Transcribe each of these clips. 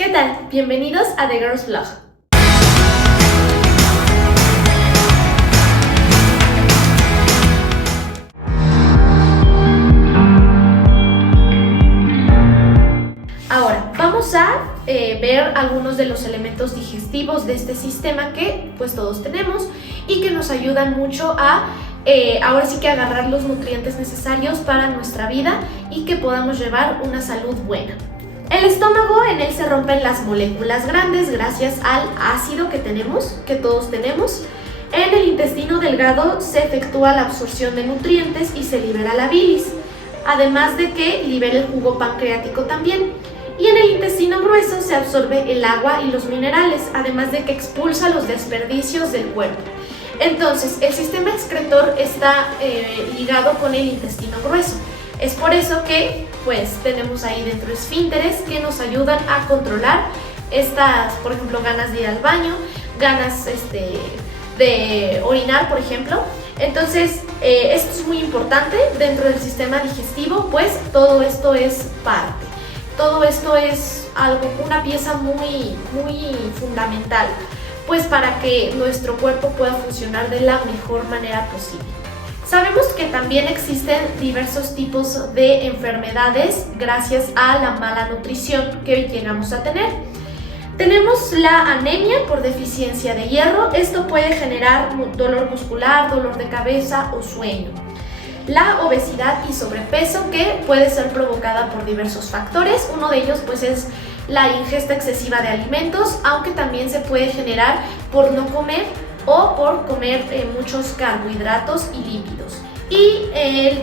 ¿Qué tal? Bienvenidos a The Girls Vlog. Ahora, vamos a ver algunos de los elementos digestivos de este sistema que pues todos tenemos y que nos ayudan mucho a ahora sí que agarrar los nutrientes necesarios para nuestra vida y que podamos llevar una salud buena. El estómago, en él se rompen las moléculas grandes gracias al ácido que todos tenemos. En el intestino delgado se efectúa la absorción de nutrientes y se libera la bilis, además de que libera el jugo pancreático también. Y en el intestino grueso se absorbe el agua y los minerales, además de que expulsa los desperdicios del cuerpo. Entonces, el sistema excretor está ligado con el intestino grueso. Es por eso que pues tenemos ahí dentro esfínteres que nos ayudan a controlar estas, por ejemplo, ganas de ir al baño, ganas de orinar, por ejemplo. Entonces, esto es muy importante dentro del sistema digestivo, pues todo esto es parte. Todo esto es una pieza muy fundamental, pues para que nuestro cuerpo pueda funcionar de la mejor manera posible. Sabemos que también existen diversos tipos de enfermedades gracias a la mala nutrición que llegamos a tener. Tenemos la anemia por deficiencia de hierro. Esto puede generar dolor muscular, dolor de cabeza o sueño. La obesidad y sobrepeso, que puede ser provocada por diversos factores. Uno de ellos pues es la ingesta excesiva de alimentos, aunque también se puede generar por no comer o por comer muchos carbohidratos y lípidos. Y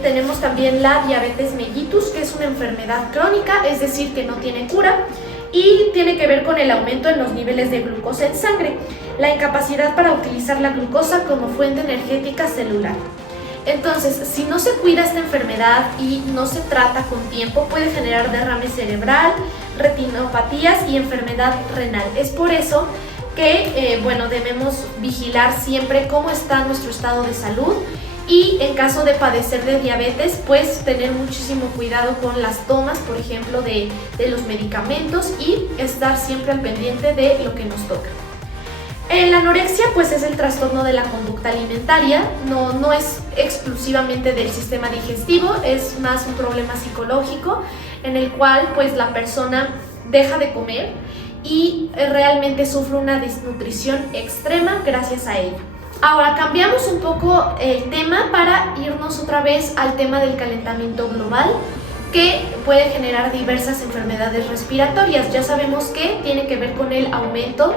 tenemos también la diabetes mellitus, que es una enfermedad crónica, es decir, que no tiene cura y tiene que ver con el aumento en los niveles de glucosa en sangre, la incapacidad para utilizar la glucosa como fuente energética celular. Entonces, si no se cuida esta enfermedad y no se trata con tiempo, puede generar derrame cerebral, retinopatías y enfermedad renal. Es por eso que debemos vigilar siempre cómo está nuestro estado de salud y en caso de padecer de diabetes, pues tener muchísimo cuidado con las tomas, por ejemplo, de los medicamentos y estar siempre al pendiente de lo que nos toca. La anorexia pues es el trastorno de la conducta alimentaria, no es exclusivamente del sistema digestivo, es más un problema psicológico en el cual pues la persona deja de comer y realmente sufre una desnutrición extrema gracias a ello. Ahora cambiamos un poco el tema para irnos otra vez al tema del calentamiento global, que puede generar diversas enfermedades respiratorias. Ya sabemos que tiene que ver con el aumento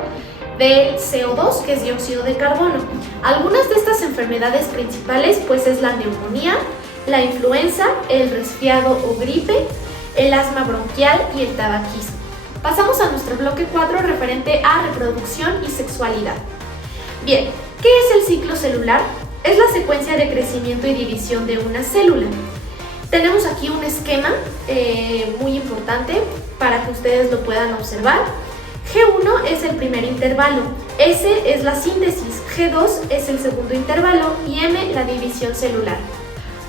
del CO2, que es dióxido de carbono. Algunas de estas enfermedades principales pues es la neumonía, la influenza, el resfriado o gripe, el asma bronquial y el tabaquismo. Pasamos a nuestro bloque 4 referente a reproducción y sexualidad. Bien, ¿qué es el ciclo celular? Es la secuencia de crecimiento y división de una célula. Tenemos aquí un esquema muy importante para que ustedes lo puedan observar. G1 es el primer intervalo, S es la síntesis, G2 es el segundo intervalo y M la división celular.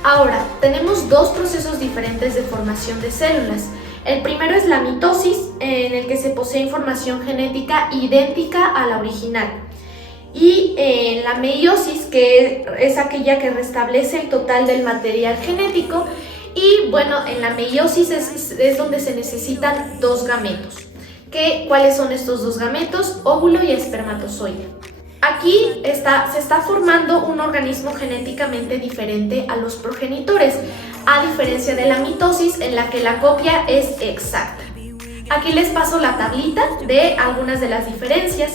Ahora, tenemos dos procesos diferentes de formación de células. El primero es la mitosis, en el que se posee información genética idéntica a la original. Y la meiosis, que es aquella que restablece el total del material genético. Y bueno, en la meiosis es donde se necesitan dos gametos. ¿Cuáles son estos dos gametos? Óvulo y espermatozoide. Aquí se está formando un organismo genéticamente diferente a los progenitores, a diferencia de la mitosis en la que la copia es exacta. Aquí les paso la tablita de algunas de las diferencias.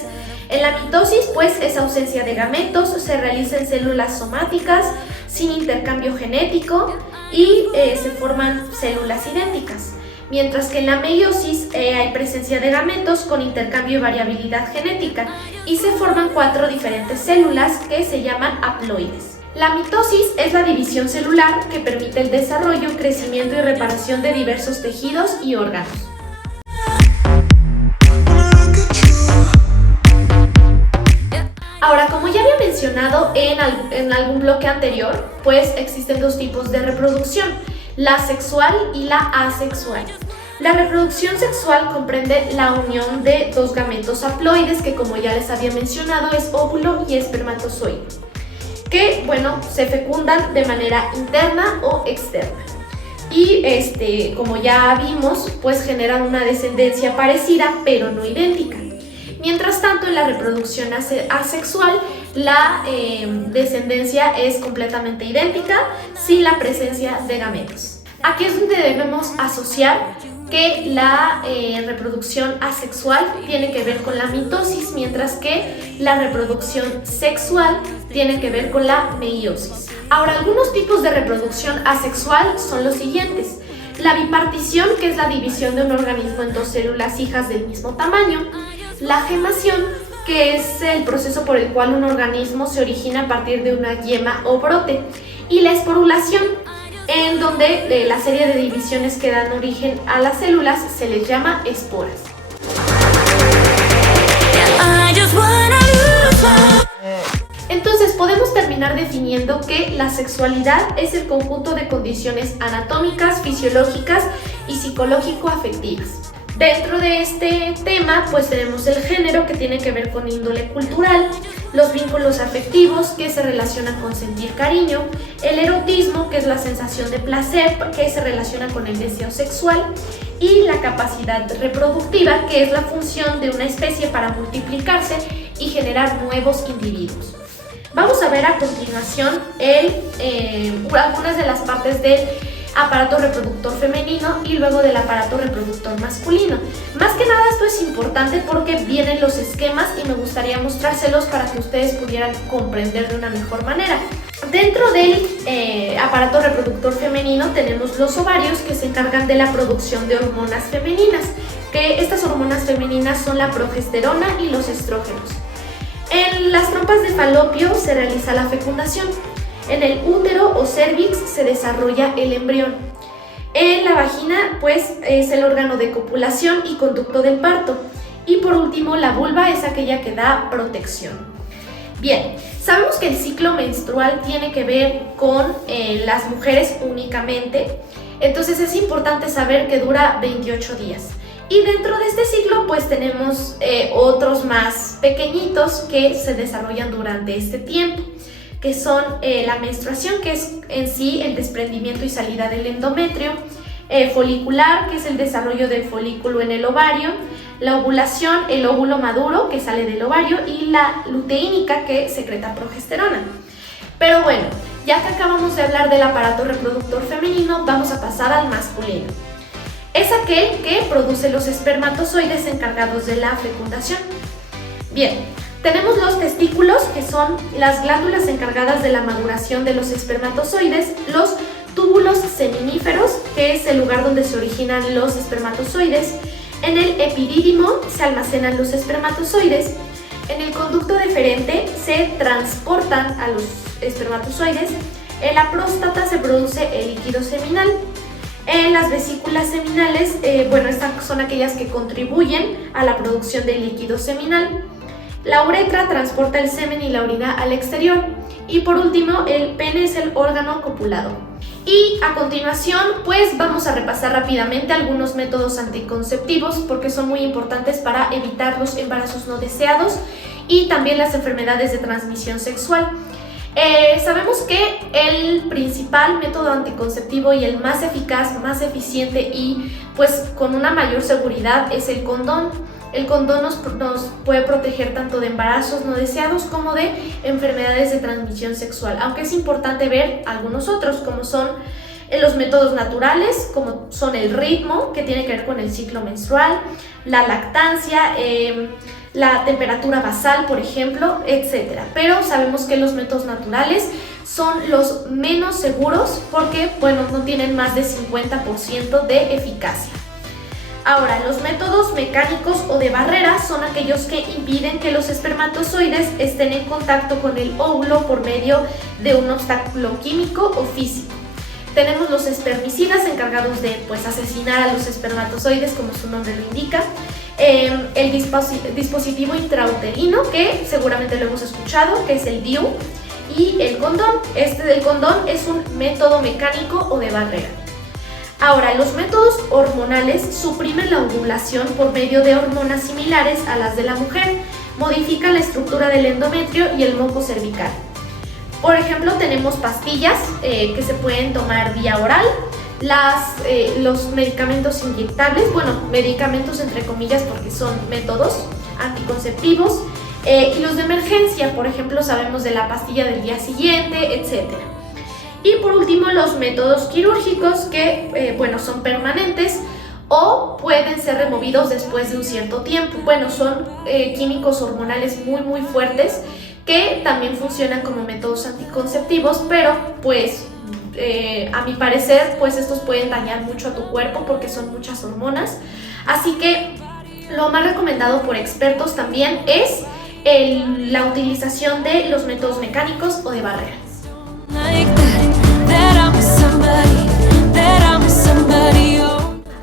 En la mitosis, pues, es ausencia de gametos, se realiza en células somáticas sin intercambio genético y se forman células idénticas. Mientras que en la meiosis hay presencia de gametos con intercambio y variabilidad genética y se forman 4 diferentes células que se llaman haploides. La mitosis es la división celular que permite el desarrollo, crecimiento y reparación de diversos tejidos y órganos. Ahora, como ya había mencionado en algún bloque anterior, pues existen dos tipos de reproducción, la sexual y la asexual. La reproducción sexual comprende la unión de dos gametos haploides que, como ya les había mencionado, es óvulo y espermatozoide, que, bueno, se fecundan de manera interna o externa. Y como ya vimos, pues generan una descendencia parecida pero no idéntica. Mientras tanto, en la reproducción asexual, la descendencia es completamente idéntica sin la presencia de gametos. Aquí es donde debemos asociar que la reproducción asexual tiene que ver con la mitosis, mientras que la reproducción sexual tiene que ver con la meiosis. Ahora, algunos tipos de reproducción asexual son los siguientes. La bipartición, que es la división de un organismo en dos células hijas del mismo tamaño. La gemación, que es el proceso por el cual un organismo se origina a partir de una yema o brote. Y la esporulación, en donde la serie de divisiones que dan origen a las células se les llama esporas. Entonces podemos terminar definiendo que la sexualidad es el conjunto de condiciones anatómicas, fisiológicas y psicológico-afectivas. Dentro de este tema, pues tenemos el género, que tiene que ver con índole cultural, los vínculos afectivos, que se relacionan con sentir cariño, el erotismo, que es la sensación de placer, que se relaciona con el deseo sexual, y la capacidad reproductiva, que es la función de una especie para multiplicarse y generar nuevos individuos. Vamos a ver a continuación algunas de las partes del aparato reproductor femenino y luego del aparato reproductor masculino. Más que nada esto es importante porque vienen los esquemas y me gustaría mostrárselos para que ustedes pudieran comprender de una mejor manera. Dentro del aparato reproductor femenino tenemos los ovarios, que se encargan de la producción de hormonas femeninas, que estas hormonas femeninas son la progesterona y los estrógenos. En las trompas de falopio se realiza la fecundación. En el útero o cérvix se desarrolla el embrión. En la vagina, pues, es el órgano de copulación y conducto del parto. Y por último, la vulva es aquella que da protección. Bien, sabemos que el ciclo menstrual tiene que ver con las mujeres únicamente. Entonces es importante saber que dura 28 días. Y dentro de este ciclo, pues tenemos otros más pequeñitos que se desarrollan durante este tiempo, que son la menstruación, que es en sí el desprendimiento y salida del endometrio, folicular, que es el desarrollo del folículo en el ovario, la ovulación, el óvulo maduro que sale del ovario, y la luteínica, que secreta progesterona. Pero bueno, ya que acabamos de hablar del aparato reproductor femenino, vamos a pasar al masculino. Es aquel que produce los espermatozoides encargados de la fecundación. Bien, tenemos los testículos, que son las glándulas encargadas de la maduración de los espermatozoides, los túbulos seminíferos, que es el lugar donde se originan los espermatozoides. En el epidídimo se almacenan los espermatozoides. En el conducto deferente se transportan a los espermatozoides. En la próstata se produce el líquido seminal. En las vesículas seminales, estas son aquellas que contribuyen a la producción del líquido seminal. La uretra transporta el semen y la orina al exterior. Y por último, el pene es el órgano copulado. Y a continuación, pues vamos a repasar rápidamente algunos métodos anticonceptivos porque son muy importantes para evitar los embarazos no deseados y también las enfermedades de transmisión sexual. Sabemos que el principal método anticonceptivo y el más eficaz, más eficiente y pues con una mayor seguridad es el condón. El condón nos puede proteger tanto de embarazos no deseados como de enfermedades de transmisión sexual, aunque es importante ver algunos otros, como son los métodos naturales, como son el ritmo, que tiene que ver con el ciclo menstrual, la lactancia, la temperatura basal, por ejemplo, etc. Pero sabemos que los métodos naturales son los menos seguros porque, no tienen más de 50% de eficacia. Ahora, los métodos mecánicos o de barrera son aquellos que impiden que los espermatozoides estén en contacto con el óvulo por medio de un obstáculo químico o físico. Tenemos los espermicidas encargados de asesinar a los espermatozoides, como su nombre lo indica. El dispositivo intrauterino, que seguramente lo hemos escuchado, que es el DIU, y el condón. Este del condón es un método mecánico o de barrera. Ahora, los métodos hormonales suprimen la ovulación por medio de hormonas similares a las de la mujer, modifican la estructura del endometrio y el moco cervical. Por ejemplo, tenemos pastillas que se pueden tomar vía oral, los medicamentos inyectables, bueno, medicamentos entre comillas porque son métodos anticonceptivos, y los de emergencia, por ejemplo, sabemos de la pastilla del día siguiente, etc. Y por último, los métodos quirúrgicos que, bueno, son permanentes o pueden ser removidos después de un cierto tiempo. Bueno, son químicos hormonales muy fuertes que también funcionan como métodos anticonceptivos, pero pues a mi parecer pues estos pueden dañar mucho a tu cuerpo porque son muchas hormonas. Así que lo más recomendado por expertos también es la utilización de los métodos mecánicos o de barrera.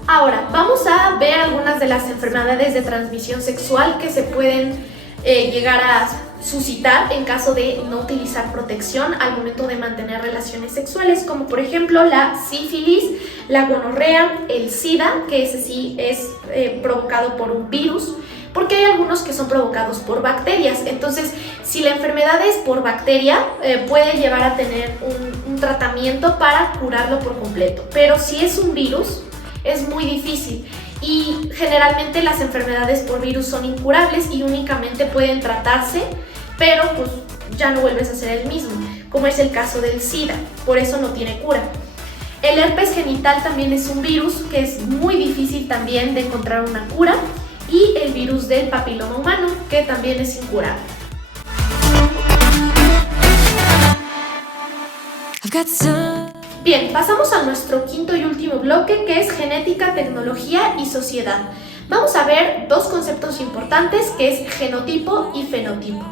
Ahora, vamos a ver algunas de las enfermedades de transmisión sexual que se pueden llegar a suscitar en caso de no utilizar protección al momento de mantener relaciones sexuales, como por ejemplo la sífilis, la gonorrea, el SIDA, que ese sí es provocado por un virus, porque hay algunos que son provocados por bacterias. Entonces, si la enfermedad es por bacteria, puede llevar a tener un tratamiento para curarlo por completo, pero si es un virus, es muy difícil. Y generalmente las enfermedades por virus son incurables y únicamente pueden tratarse, pero pues ya no vuelves a ser el mismo, como es el caso del SIDA, por eso no tiene cura. El herpes genital también es un virus que es muy difícil también de encontrar una cura, y el virus del papiloma humano, que también es incurable. Bien, pasamos a nuestro quinto y último bloque, que es genética, tecnología y sociedad. Vamos a ver dos conceptos importantes, que es genotipo y fenotipo.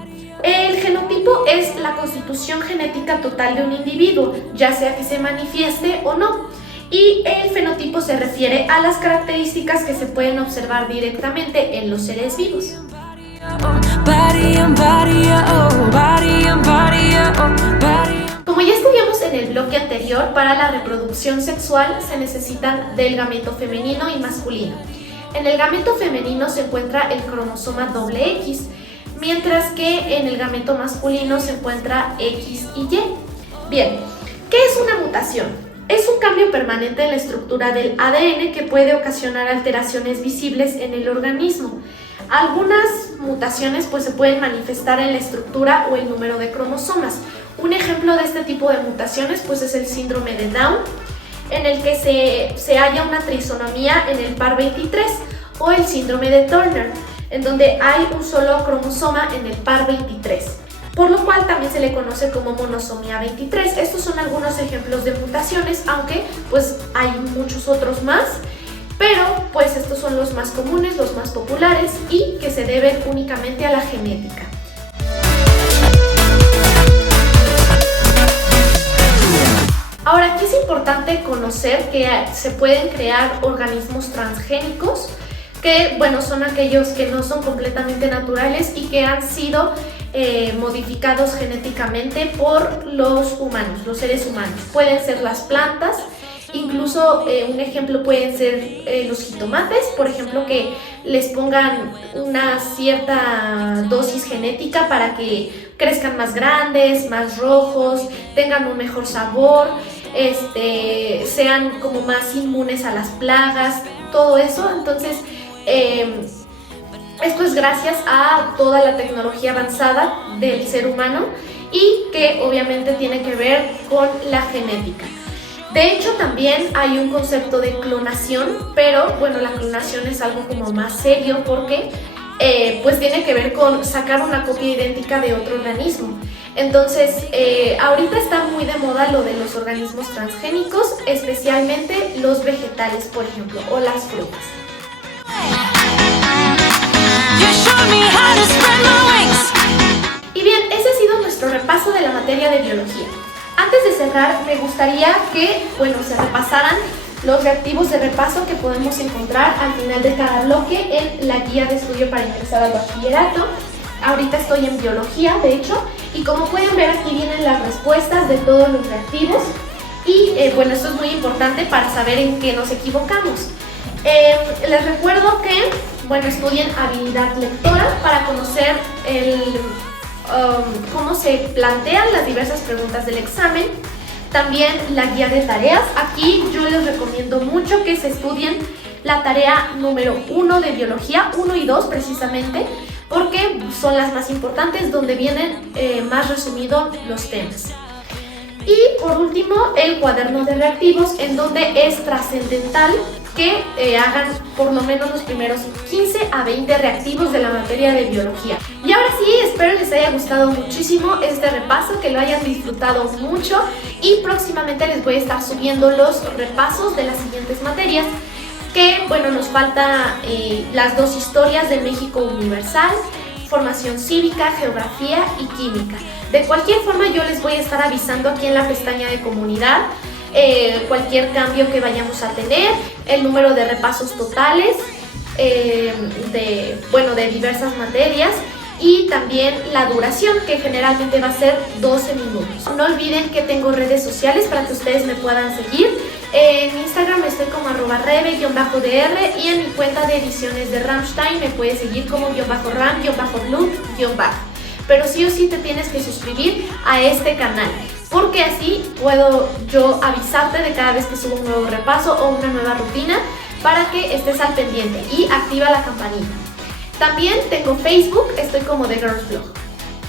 El genotipo es la constitución genética total de un individuo, ya sea que se manifieste o no. Y el fenotipo se refiere a las características que se pueden observar directamente en los seres vivos. Como ya estudiamos en el bloque anterior, para la reproducción sexual se necesitan del gameto femenino y masculino. En el gameto femenino se encuentra el cromosoma XX, mientras que en el gameto masculino se encuentra X y Y. Bien, ¿qué es una mutación? Es un cambio permanente en la estructura del ADN que puede ocasionar alteraciones visibles en el organismo. Algunas mutaciones pues se pueden manifestar en la estructura o el número de cromosomas. Un ejemplo de este tipo de mutaciones pues es el síndrome de Down, en el que se halla una trisonomía en el par 23, o el síndrome de Turner, en donde hay un solo cromosoma en el par 23. Por lo cual también se le conoce como monosomía 23. Estos son algunos ejemplos de mutaciones, aunque pues hay muchos otros más, pero pues estos son los más comunes, los más populares y que se deben únicamente a la genética. Ahora, aquí es importante conocer que se pueden crear organismos transgénicos, que bueno, son aquellos que no son completamente naturales y que han sido modificados genéticamente por los humanos, los seres humanos. Pueden ser las plantas, incluso un ejemplo pueden ser los jitomates, por ejemplo, que les pongan una cierta dosis genética para que crezcan más grandes, más rojos, tengan un mejor sabor, sean como más inmunes a las plagas, todo eso. Entonces, esto es gracias a toda la tecnología avanzada del ser humano y que obviamente tiene que ver con la genética. De hecho, también hay un concepto de clonación, pero bueno, la clonación es algo como más serio porque pues tiene que ver con sacar una copia idéntica de otro organismo. Entonces, ahorita está muy de moda lo de los organismos transgénicos, especialmente los vegetales, por ejemplo, o las frutas. Y bien, ese ha sido nuestro repaso de la materia de biología. Antes de cerrar, me gustaría que, bueno, se repasaran los reactivos de repaso que podemos encontrar al final de cada bloque en la guía de estudio para ingresar al bachillerato. Ahorita estoy en biología, de hecho, y como pueden ver aquí vienen las respuestas de todos los reactivos Y bueno, esto es muy importante para saber en qué nos equivocamos. Les recuerdo que, bueno, estudien habilidad lectora para conocer cómo se plantean las diversas preguntas del examen. También la guía de tareas. Aquí yo les recomiendo mucho que se estudien la tarea número 1 de biología, 1 y 2 precisamente, porque son las más importantes, donde vienen más resumidos los temas. Y por último, el cuaderno de reactivos, en donde es trascendental que hagan por lo menos los primeros 15 a 20 reactivos de la materia de biología. Y ahora sí, espero les haya gustado muchísimo este repaso, que lo hayan disfrutado mucho, y próximamente les voy a estar subiendo los repasos de las siguientes materias, que bueno, nos falta las 2 historias de México universal, formación cívica, geografía y química. De cualquier forma, yo les voy a estar avisando aquí en la pestaña de comunidad cualquier cambio que vayamos a tener, el número de repasos totales de diversas materias, y también la duración, que generalmente va a ser 12 minutos. No olviden que tengo redes sociales para que ustedes me puedan seguir. En Instagram estoy como @rebe_dr, y en mi cuenta de ediciones de Rammstein me puedes seguir como _ram_blut_. Pero sí o sí te tienes que suscribir a este canal, porque así puedo yo avisarte de cada vez que subo un nuevo repaso o una nueva rutina, para que estés al pendiente, y activa la campanita. También tengo Facebook, estoy como The Girls Blog.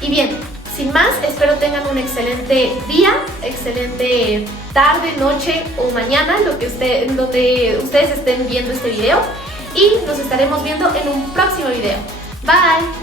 Y bien, sin más, espero tengan un excelente día, excelente tarde, noche o mañana, donde ustedes estén viendo este video, y nos estaremos viendo en un próximo video. Bye.